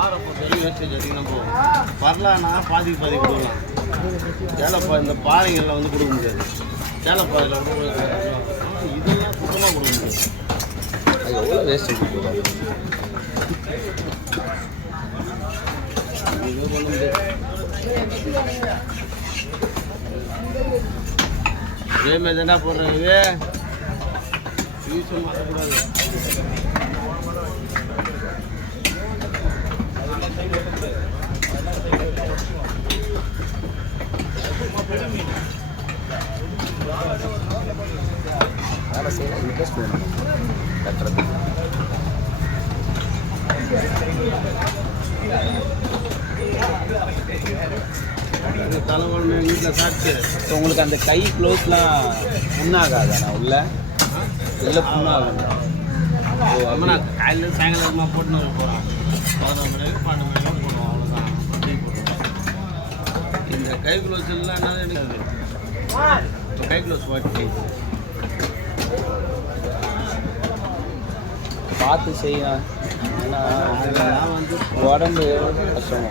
ஆறை பொறுத்த வரைக்கும் வேஸ்டேஜ் அதிகம் போகும். வரலான்னா பாதி கொடுக்கலாம். சேலப்பா இந்த பாறைகளில் வந்து கொடுக்க முடியாது. சேலப்பாறையில் கூட இதெல்லாம் சுத்தமாக கொடுக்க முடியாது. அது எவ்வளோ வேஸ்டேஜ் போடாது. இது பண்ண முடியாது. இதேமாதிரி தானே போடுறது. ஃபியூச்சர் மாற்றக்கூடாது. வேலை செய்ய இன்ட்ரெஸ்ட் வேணும் கட்டுறதுக்கு. தலைவன் வீட்டில் சாப்பிட்டு ஸோ உங்களுக்கு அந்த கை க்ளோஸ்லாம் புண்ணாகாதா? நான் உள்ள புண்ணாகும். நான் காலையில் சாயங்காலமாக போட்டுன்னு போகிறோம். 11 மணிக்கு 12 மணிக்கு போடுவோம். அவ்வளோதான். இந்த கை க்ளோஸ் இல்லைன்னா எடுக்காது. கை க்ளோஸ் வாட்டி பார்த்து செய்யலாம். ஏன்னா அதெல்லாம் வந்து உடம்பு கஷ்டம்.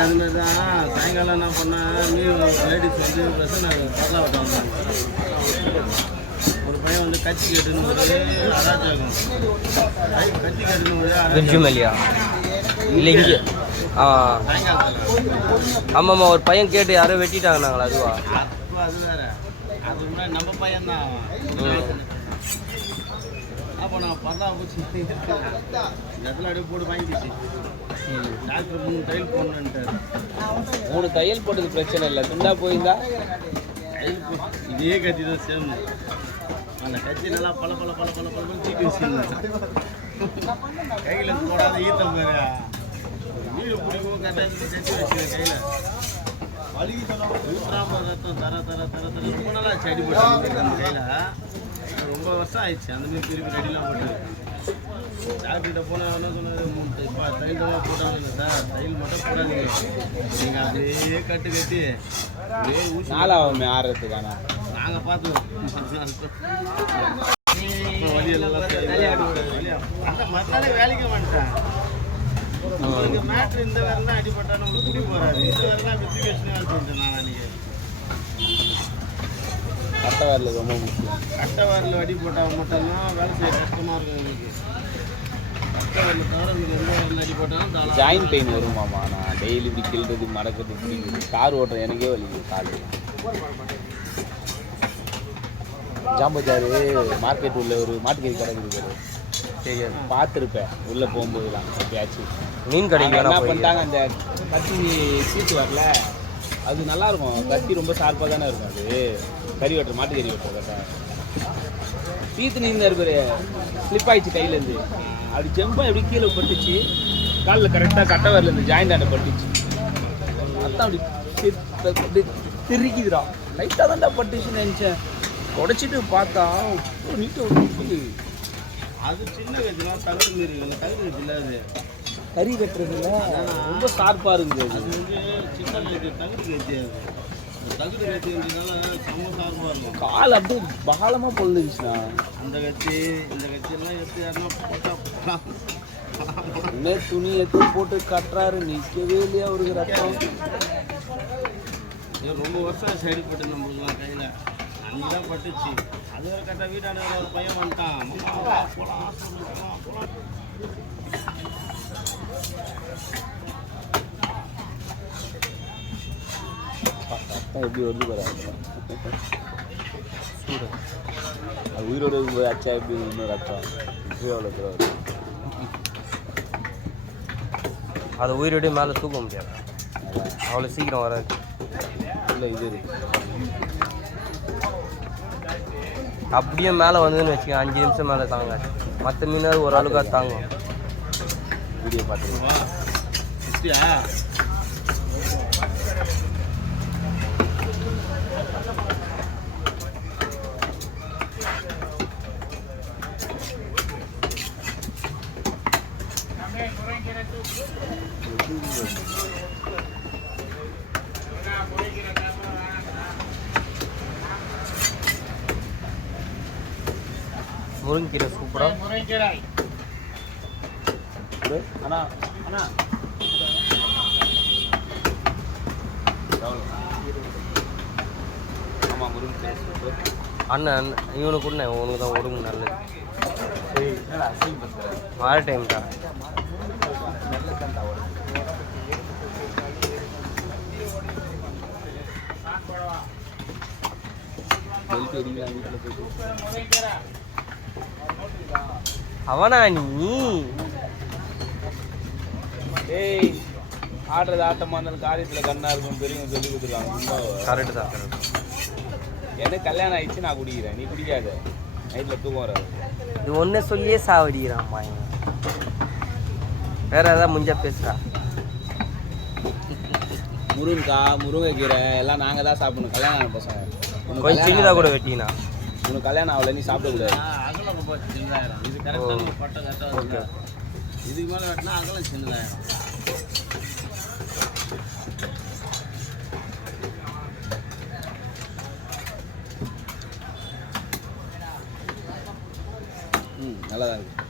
அதுமாதிரி தான் சாயங்காலம் என்ன பண்ணால் லேடிஸ் வந்து பிரச்சனை பரலா வட்டம் வந்தாங்க. ஒரு பையன் வந்து கட்சி கேட்டுன்னு ஒரு அராஜகம். கட்சி கேட்டுன்னு ஒரு இல்லை இங்கே சாயங்காலத்தில் ஆமாம்மா ஒரு பையன் கேட்டு யாரும் வெட்டிட்டாங்க நாங்களா? அதுவா? அப்போ அது வேறு. அது முன்னாடி நம்ம பையன்தான். அப்போ நான் பரலா பூச்சி இந்த இடத்துல அப்படியே போட்டு வாங்கிடுச்சு. டாக்டர் 3 தையல் போடணுன்ட்டார். 3 தையல் போட்டது பிரச்சனை இல்லை. துண்டா போயிருந்தா இதே கத்தி தான் சேம். அந்த கத்தி நல்லா பல தூக்கி வச்சுருந்தேன். கையில் போடாத ஈத்தம் பாரு. வீடு பிடிக்கும் கரெக்டாக கட்டி வச்சுருக்கேன் கையில். ஊற்றாம ரத்தம் தர ரொம்ப நாளாக ஆச்சு அடிப்பட்டு அந்த கையில். ரொம்ப வருஷம் ஆயிடுச்சு அந்தமாரி திருப்பி கடிலாம் போட்டு. டாக்டர்கிட்ட போனால் என்ன சொன்னார், 3 இப்போ தையல் தான் போட்டாங்க சார். தையல் மட்டும் போடாதீங்க, நீங்கள் அப்படியே கட்டி அப்படியே ஊசி நாளாகும் ஆறுறதுக்கான நாங்கள் பார்த்துவோம். வழியெல்லாம் அந்த மறுநாளே வேலைக்கு வந்துட்டேன். உங்களுக்கு மேட்ரு இந்த வேறு தான் அடிப்பட்டான்னு உங்களுக்கு குடி போகிறாரு. இந்த வேறு தான் வெற்றிகேஷன் வேலை பண்ணிட்டேன் நான் அன்றைக்கி. கட்டை வரல ரொம்ப முக்கியம். கட்டை வரல அடி போட்டால் மட்டும்தான் வேலை செய்ய கஷ்டமாக இருக்கும் உங்களுக்கு. கட்டை வரல தவிர உங்களுக்கு எந்த வரல அடி போட்டாலும் ஜாயின்ட் பெயின் வருமாம்மா. நான் டெய்லி இப்படி கிள்றது மடக்கிறது பிடிக்குது. கார் ஓட்டுறேன் எனக்கே வலிக்குது கால். ஜாம்பஜாரு மார்க்கெட் உள்ள ஒரு மாட்டுக்கறி கடை இருக்குது. சரி பார்த்துருப்பேன் உள்ளே போகும்போதுலாம். எப்பயாச்சும் மீன் கடைக்கு என்ன பண்ணிட்டாங்க, அந்த கத்தி சீட்டு வரல. அது நல்லாயிருக்கும். கத்தி ரொம்ப ஷார்ப்பாக தானே இருக்கும். அது கறி வெட்டுற மாட்டுக்கறி வெட்டுற கட்டை சீத்து நீந்த இருக்கிற ஸ்லிப் ஆயிடுச்சு கையிலேருந்து. அப்படி ஜெம்பாக எப்படி கீழே பட்டுச்சு. காலில் கரெக்டாக கட்டை வரல இந்த ஜாயிண்ட் ஆண்ட பட்டுச்சு. அதான் அப்படி திருக்கிதுடா. லைட்டாக தான்டா பட்டுச்சுன்னு நினச்சேன். உடைச்சிட்டு பார்த்தா நீட்டு அது சின்ன கட்சிலாம் தகுதி மாரி தகுதி கட்சி இல்லாது. கறி வெட்டுறதுல ரொம்ப ஷார்ப்பாக இருக்குது. அது வந்து சின்ன கட்சி தகுதி கட்சி. அது தகுதி கட்சி இருந்ததுனால செம்ம ஷார்ப்பாக இருக்கும். கால் அப்படியே பகாலமாக பொழுதுச்சுண்ணா. அந்த கட்சி இந்த கட்சியெல்லாம் எப்படி யாருன்னா போட்டால் இன்னும் துணி எடுத்து போட்டு கட்டுறாரு. நிற்கவே இல்லையா அவருக்கு ரத்தம். ரொம்ப வருஷம் சைடு பட்டு நம்மளுக்குலாம் கையில் நல்லா பட்டுச்சு. அது ஒரு கரெக்டாக வீட்டான ஒரு பையன் வந்துட்டான். போகலாம் ரத்தம் எப்படி வருது பாரு. அது உயிரோடு இருக்கும்போது அச்சா எப்படி இன்னும் ரத்தம் இப்படி எவ்வளோ தூரம் வருது. அதை உயிரோடய மேலே தூக்க முடியாது. அவ்வளோ சீக்கிரம் வராது. இல்லை இது இருக்கு. அப்படியே மேலே வந்ததுன்னு வச்சுக்கோங்க 5 நிமிஷம் மேலே தாங்க. மற்ற மீனாவது ஓரளவுக்கு தாங்கும். வீடியோ பார்த்துருக்கோம். முருங்கைக்கீரை சூப்பராக அண்ணா அண்ணா ஆமாம் முருகன் அண்ணன் இவனுக்கு கூட உனக்கு தான் ஒடுங்க நல்லது மழை டைம் தான் அவனா நீ ஏய் ஆடுறது ஆட்டமாக இருந்தாலும் காரியத்தில் கண்ணா இருக்கும் பெரியவங்க சொல்லி கொடுத்துருக்காங்க கரெக்டு தான் கரெக்ட். எனக்கு கல்யாணம் ஆயிடுச்சு நான் குடிக்கிறேன் நீ குடிக்காத நைட்டில் தூக்கம் வராது இது ஒன்று சொல்லியே சாவடிக்கிறான்மா இவன். வேற ஏதாவது முஞ்சா பேசுறா முருங்கைக்கீரை எல்லாம் நாங்கள் தான் சாப்பிடணும் கல்யாணம் ஆன பசங்க கொஞ்சம் சின்னதாக கூட வெட்டினா உனக்கு கல்யாணம் ஆகல நீ சாப்பிடக்கூடாது அகலம் ரொம்ப சின்னதாயிடும். இது கரெக்டாக பட்டை கரெக்டாக ஓகே. இதுக்கு மேலே வெட்டினா அகலம் சின்னதாயிடும். நல்லா தான் இருக்கு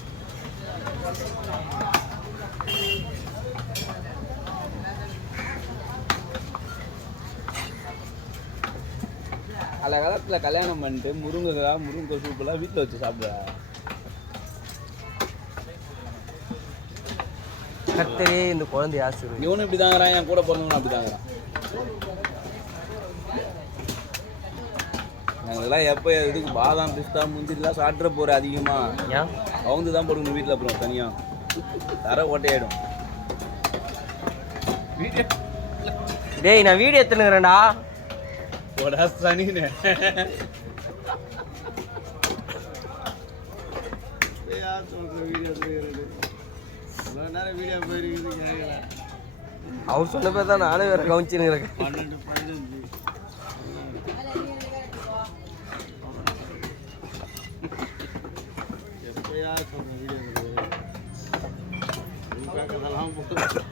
அந்த காலத்தில் கல்யாணம் பண்ணிட்டு முருங்கை சூப்பெல்லாம் வீட்டில் வச்சு சாப்பிடுவா கத்தரே இந்த குழந்தை ஆசிரியர் இவனும் இப்படி தாங்கிறான் என் கூட பிறந்தவனும் அப்படி தாங்கிறான் நாங்கள்லாம் எப்போ எதுக்கு பாதாம் பிஸ்தா முந்திரிலாம் சாப்பிட்ற போகிற அதிகமாக ஏன் அவங்க தான் போடுங்க வீட்டில் அப்புறம் தனியாக தர ஓட்டையாயிடும் டேய் நான் வீடியோ எடுத்துனுங்கிறேன்டா போடா சனின்னு வீடியோ போயிருக்குது கேட்கல. அவர் சொன்ன பேர் தான் நானே வேற கவனிச்சுன்னு 12, 15. எப்பயா சொல்ற வீடியோ பார்க்கறதெல்லாம் போட்டு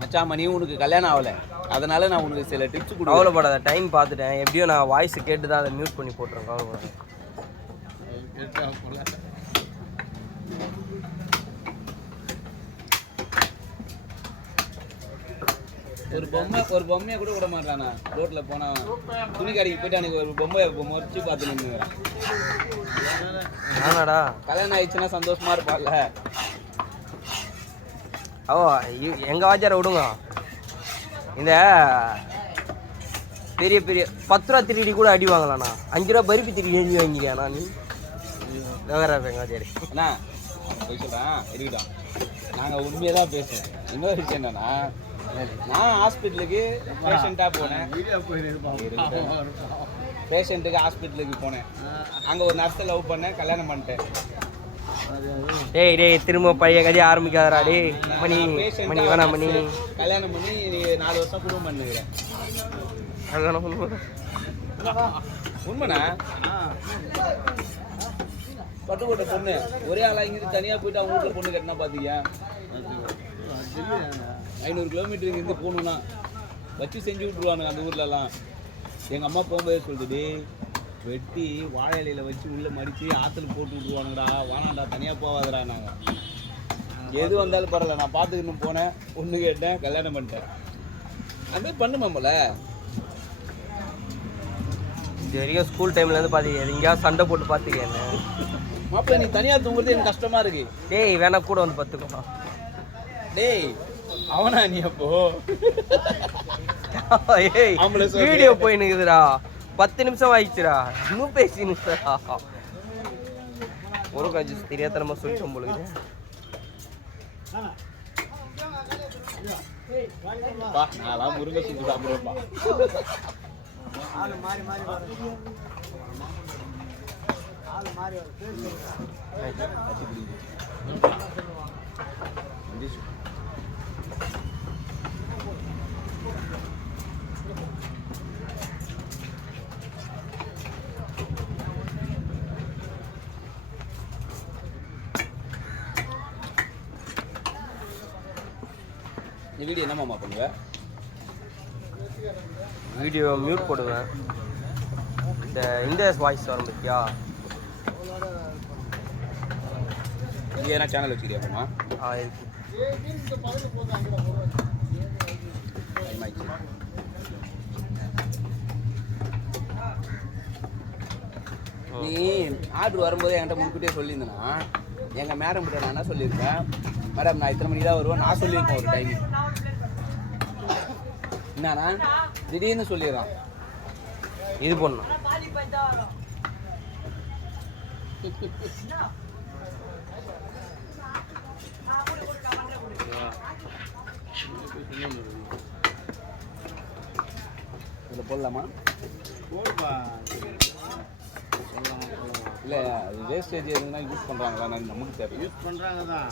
மச்சான் மணி உனக்கு கல்யாணம் ஆகலை அதனால நான் உனக்கு சில டிப்ஸ் கொடுக்குறேன் கவலைப்படாத டைம் பார்த்துட்டேன் எப்படியோ நான் வாய்ஸ் கேட்டு தான் அதை மியூட் பண்ணி போட்டுறேன் கவலைப்படாத கேட்டா போல. ஒரு பொம்மையை கூட விட மாட்டானா ரோட்ல போனா துணி கடைக்கு போயிட்டு அன்னைக்கு ஒரு பொம்மையை முறைச்சு பார்த்து நின்றுங்கிறான் ஆனாடா கல்யாணம் ஆயிடுச்சுன்னா சந்தோஷமா இருப்பாள்ல ஓ எங்க வாத்தியாரை விடுங்க இந்த பெரிய பெரிய 10 ரூபா திருடி கூட அடி வாங்கலாண்ணா 5 ரூபா பருப்பி திருடி எழுதி வாங்கிக்கியாண்ணா நீ வேற எங்க வாத்தியாரு அண்ணா போய் சொல்றேன் இருக்கட்டும் நாங்கள் உண்மையை தான் பேசுவோம் இன்னொரு விஷயம் என்னன்னா நான் ஹாஸ்பிட்டலுக்கு பேஷண்ட்டாக போனேன் வீடியோ போயிருப்பான். பேஷண்ட்டுக்கு ஹாஸ்பிட்டலுக்கு போனேன் அங்கே ஒரு நர்ஸை லவ் பண்ணேன் கல்யாணம் பண்ணிட்டேன் டேய் டேய் திரும்ப பழைய கதையை ஆரம்பிக்காதடா டேய் மணி மணி வேணாம் மணி கல்யாணம் பண்ணி 4 வருஷம் குடும்பம் பண்ணுகிறேன் உண்மைண்ணா பட்டுக்கோட்டை பொண்ணு ஒரே ஆளாக இங்கிருந்து தனியாக போயிட்டு அவங்க வீட்டில் பொண்ணு கட்டினா பார்த்தீங்க 500 கிலோமீட்டர் இங்கேருந்து போகணுன்னா வச்சு செஞ்சு விட்ருவானுங்க அந்த ஊர்லலாம் எங்கள் அம்மா போகும்போதே சொல்லுது வெட்டி வாழை இலையில வச்சு உள்ளே மடித்து ஆற்றுல போட்டு விட்ருவானுங்கடா வானாண்டா தனியாக போவாதடா நாங்கள் எது வந்தாலும் பரவாயில்ல நான் பார்த்துக்கணும் போனேன் பொண்ணு கேட்டேன் கல்யாணம் பண்ணிட்டேன் அது பண்ணுமாம்ல இது வரைக்கும் ஸ்கூல் டைம்லேருந்து பார்த்துக்க எங்கேயாவது சண்டை போட்டு பார்த்துக்க என்ன மாப்பிள்ள நீ தனியாக தூங்குறது எனக்கு கஷ்டமாக இருக்கு டேய் வேணா கூட வந்து பார்த்துக்கோ டேய் அவனா நீ அப்போ ஏய் வீடியோ போயினுக்குதுடா 10 நிமிஷம் ஆயிடுச்சுடா இன்னும் பேசினுடா ஒரு காஜ் தெரியாதனமா சொல்லிட்டோம் போலுது நான் முருங்கை சூப்பு சாப்பிடுவேன்ப்பா இந்த வீடியோ என்னமாம்மா பண்ணுவேன் வீடியோ மியூட் போடுவேன் இந்த வாய்ஸ் வரும் பத்தியா நீ என்ன சேனல் வச்சுக்கிறியாப்பா இருக்கு டைம் ஆயிடுச்சு. நீ ஆர்டர் வரும்போது என்கிட்ட முன்கூட்டியே சொல்லியிருந்தேன்னா எங்கள் மேடம் கிட்ட நான் என்ன சொல்லியிருக்கேன், மேடம் நான் இத்தனை மணிக்கு தான் வருவேன் நான் சொல்லியிருக்கேன் ஒரு டைம். என்னண்ணா திடீர்னு சொல்லிடுறான். இது பண்ணணும். இதில் போடலாமா? போடுப்பா. இல்லை அது வேஸ்டேஜ் எதுனா யூஸ் பண்ணுறாங்களா நமக்கு தெரியும். யூஸ் பண்ணுறாங்க தான்.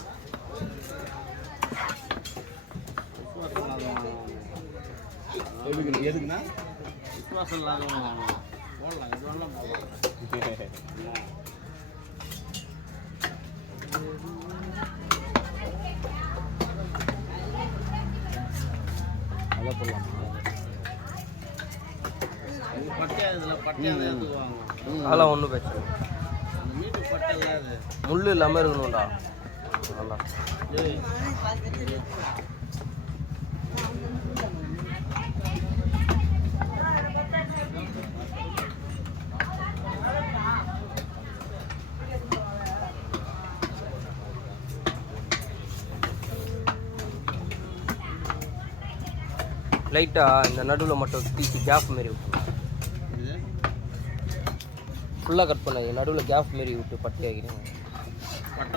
எதுக்குண்ணா விசுவாசம் இல்லாதவங்க போடலாம், இது வேணாலும் போடலாம். அதான் போடலாமா? இது பட்டையா, இதில் பட்டையாக தான் எடுத்துக்குவாங்க. அதெல்லாம் ஒன்றும் பிரச்சனை இல்லை. அந்த மீட்டு பட்டை இல்லை அது. முள் இல்லாமல் இருக்கணும்டா. நல்லா ஏய், லைட்டாக இந்த நடுவில் மட்டும் தூக்கி கேப் மாரி விட்டுருங்க. இது ஃபுல்லாக கட் பண்ணாதீங்க, நடுவில் கேப் மாரி விட்டு பட்டி ஆகிடுங்க. பட்டை